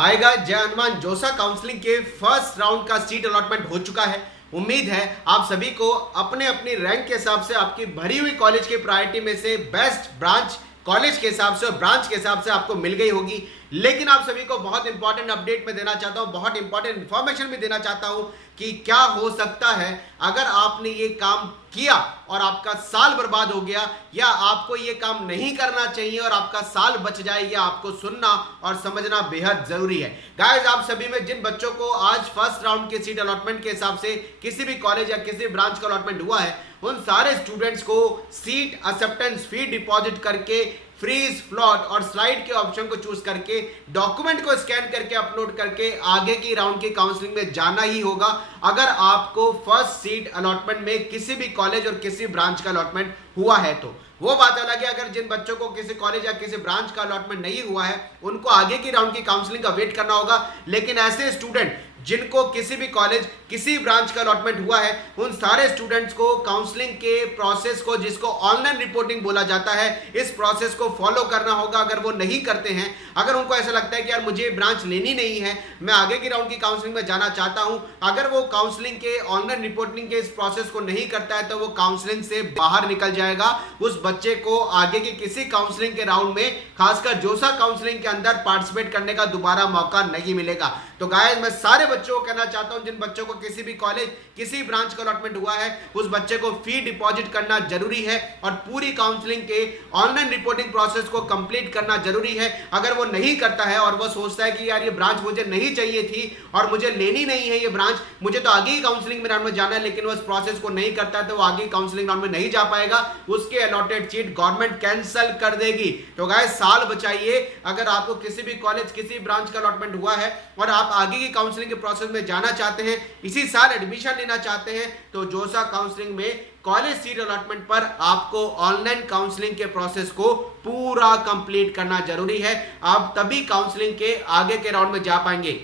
आएगा। जय हनुमान जोसा काउंसलिंग के फर्स्ट राउंड का सीट अलॉटमेंट हो चुका है। उम्मीद है आप सभी को अपने अपनी रैंक के हिसाब से आपकी भरी हुई कॉलेज की प्रायोरिटी में से बेस्ट ब्रांच कॉलेज के हिसाब से और ब्रांच के हिसाब से आपको मिल गई होगी। लेकिन आप सभी को बहुत इंपॉर्टेंट अपडेट में देना चाहता हूं, बहुत इंपॉर्टेंट इंफॉर्मेशन भी देना चाहता हूं कि क्या हो सकता है अगर आपने ये काम किया और आपका साल बर्बाद हो गया, या आपको ये काम नहीं करना चाहिए और आपका साल बच जाए। ये आपको सुनना और समझना बेहद जरूरी है। गाइस, आप सभी में जिन बच्चों को आज फर्स्ट राउंड के सीट अलॉटमेंट के हिसाब से किसी भी कॉलेज या किसी ब्रांच का अलॉटमेंट हुआ है, उन सारे स्टूडेंट्स को सीट एक्सेप्टेंस फी डिपॉजिट करके फ्रीज, फ्लॉट और स्लाइड के ऑप्शन को चूज करके डॉक्यूमेंट को स्कैन करके अपलोड करके आगे की राउंड की काउंसलिंग में जाना ही होगा। अगर आपको फर्स्ट सीट अलॉटमेंट में किसी भी कॉलेज और किसी ब्रांच का अलॉटमेंट हुआ है तो वो बात अलग है। अगर जिन बच्चों को किसी कॉलेज या किसी ब्रांच का अलॉटमेंट नहीं हुआ है, उनको आगे की राउंड की काउंसलिंग का वेट करना होगा। लेकिन ऐसे स्टूडेंट जिनको किसी भी कॉलेज किसी ब्रांच का अलॉटमेंट हुआ है, उन सारे स्टूडेंट्स को काउंसलिंग के प्रोसेस को, जिसको ऑनलाइन रिपोर्टिंग बोला जाता है, इस प्रोसेस को फॉलो करना होगा। अगर वो नहीं करते हैं, अगर उनको ऐसा लगता है कि यार मुझे ब्रांच लेनी नहीं है, मैं आगे की राउंड की काउंसलिंग में जाना चाहता हूं, अगर वो काउंसलिंग के ऑनलाइन रिपोर्टिंग के इस प्रोसेस को नहीं करता है तो वो काउंसलिंग से बाहर निकल जाएगा। उस बच्चे को आगे की किसी काउंसलिंग के राउंड में, खासकर जोसा काउंसलिंग के अंदर पार्टिसिपेट करने का दोबारा मौका नहीं मिलेगा। तो गाइस, मैं सारे बच्चों को कहना चाहता हूं, जिन बच्चों को किसी भी कॉलेज किसी ब्रांच का अलॉटमेंट हुआ है, उस बच्चे को फी डिपॉजिट करना जरूरी है और पूरी काउंसलिंग के ऑनलाइन रिपोर्टिंग प्रोसेस को कंप्लीट करना जरूरी है। अगर वो नहीं करता है और वो सोचता है कि यार ये ब्रांच मुझे नहीं चाहिए थी और मुझे लेनी नहीं है ये ब्रांच, मुझे तो आगे ही काउंसलिंग राउंड में जाना है, लेकिन वो इस प्रोसेस को नहीं करता है तो वो आगे काउंसलिंग राउंड में नहीं जा पाएगा। उसके अलॉटेड सीट गवर्नमेंट कैंसिल कर देगी। तो गाइस, साल बचाइए। अगर आपको किसी भी कॉलेज किसी ब्रांच का अलॉटमेंट हुआ है और आप आगे की काउंसलिंग के प्रोसेस में जाना चाहते हैं, इसी साल एडमिशन लेना चाहते हैं, तो जोसा काउंसलिंग में कॉलेज सीट अलॉटमेंट पर आपको ऑनलाइन काउंसलिंग के प्रोसेस को पूरा कंप्लीट करना जरूरी है। आप तभी काउंसलिंग के आगे के राउंड में जा पाएंगे।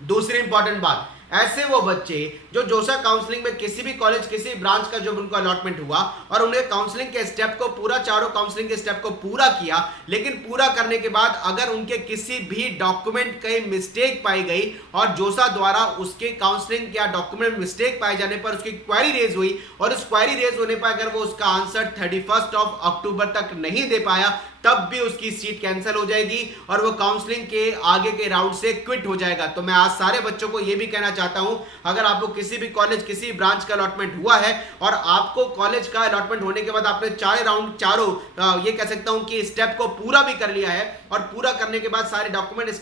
दूसरी इंपॉर्टेंट बात, ऐसे वो बच्चे जो जोसा काउंसलिंग में किसी भी कॉलेज किसी ब्रांच का जो उनको अलॉटमेंट हुआ और उन्हें काउंसलिंग के स्टेप को पूरा, चारों काउंसलिंग के स्टेप को पूरा किया, लेकिन पूरा करने के बाद अगर उनके किसी भी डॉक्यूमेंट कहीं मिस्टेक पाई गई और जोसा द्वारा उसके काउंसलिंग या डॉक्यूमेंट मिस्टेक पाए जाने पर उसकी क्वेरी रेज हुई और उस क्वेरी रेज होने पर अगर वो उसका आंसर 31 अक्टूबर तक नहीं दे पाया, तब भी उसकी सीट कैंसिल हो जाएगी और वो काउंसलिंग के आगे के राउंड से क्विट हो जाएगा। तो मैं आज सारे बच्चों को यह भी कहना चाहता हूं, अगर आपको किसी भी कॉलेज किसी ब्रांच का अलॉटमेंट हुआ है और आपको कॉलेज का अलॉटमेंट होने के बाद आपने चारों ये कह सकता हूं कि स्टेप को पूरा भी कर लिया है और पूरा करने के बाद सारे डॉक्यूमेंट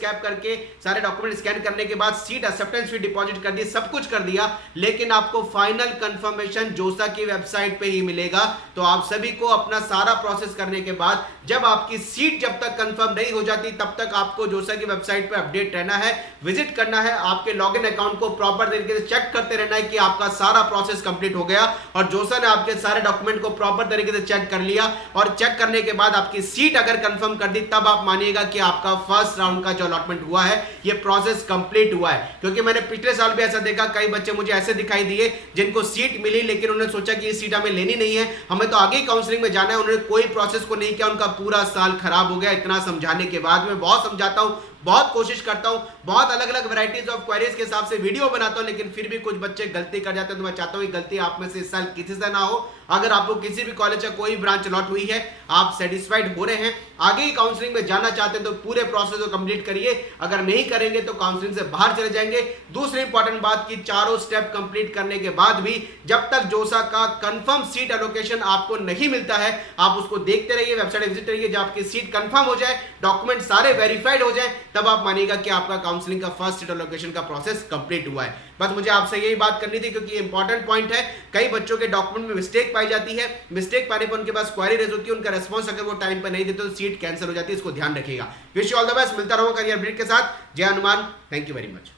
स्कैन करने के बाद सीट एक्सेप्टेंस फी डिपॉजिट कर दी, सब कुछ कर दिया, लेकिन आपको फाइनल कंफर्मेशन जोसा की वेबसाइट पे ही मिलेगा। तो आप सभी को अपना सारा प्रोसेस करने के बाद जब आपकी सीट जब तक कंफर्म नहीं हो जाती, तब तक आपको जोसा की वेबसाइट पे अपडेट रहना है, विजिट करना है, आपके लॉगिन अकाउंट को प्रॉपर तरीके से चेक करते रहना है कि आपका सारा प्रोसेस कंप्लीट हो गया और जोसा ने आपके सारे डॉक्यूमेंट को प्रॉपर तरीके से चेक कर लिया और चेक करने के बाद आपकी सीट अगर कंफर्म कर दी, तब आप मानिएगा कि आपका फर्स्ट राउंड का जो अलॉटमेंट हुआ है ये प्रोसेस कंप्लीट हुआ है। क्योंकि मैंने पिछले साल भी ऐसा देखा, कई बच्चे मुझे ऐसे दिखाई दिए जिनको सीट मिली लेकिन उन्होंने सोचा कि ये सीट हमें लेनी नहीं है, हमें तो आगे काउंसलिंग में जाना है, उन्होंने कोई प्रोसेस को नहीं किया, उनका पूरा साल खराब हो गया। इतना समझाने के बाद मैं बहुत समझाता हूं, बहुत कोशिश करता हूं, बहुत अलग अलग वैरायटीज ऑफ क्वेरीज के हिसाब से वीडियो बनाता हूं, लेकिन फिर भी कुछ बच्चे गलती कर जाते हैं। तो मैं चाहता हूं गलती आप में से इस साल किसी से ना हो। अगर आपको किसी भी कॉलेज का कोई ब्रांच अलॉट हुई है, आप सेटिस्फाइड हो रहे हैं, आगे ही काउंसलिंग में जाना चाहते हैं, तो पूरे प्रोसेस को कंप्लीट करिए। अगर नहीं करेंगे तो काउंसलिंग से बाहर चले जाएंगे। दूसरी इंपॉर्टेंट बात कि चारों स्टेप कंप्लीट करने के बाद भी जब तक जोसा का कंफर्म सीट एलोकेशन आपको नहीं मिलता है, आप उसको देखते रहिए, वेबसाइट विजिट करिए। जब आपकी सीट कंफर्म हो जाए, डॉक्यूमेंट सारे वेरीफाइड हो जाए, तब आप मानिएगा कि आपका काउंसलिंग का फर्स्ट सीट एलोकेशन का प्रोसेस कंप्लीट हुआ है। बस मुझे आपसे यही बात करनी थी क्योंकि इंपॉर्टेंट पॉइंट है। कई बच्चों के डॉक्यूमेंट में मिस्टेक पाई जाती है, मिस्टेक पाने पर उनके पास क्वेरी रेज होती है, उनका रिस्पांस अगर वो टाइम पर नहीं देते तो सीट कैंसिल हो जाती है। इसको ध्यान रखिएगा। Wish you all the best. मिलता रहूंगा करियर अपडेट के साथ। जय Hanuman. Thank you very much.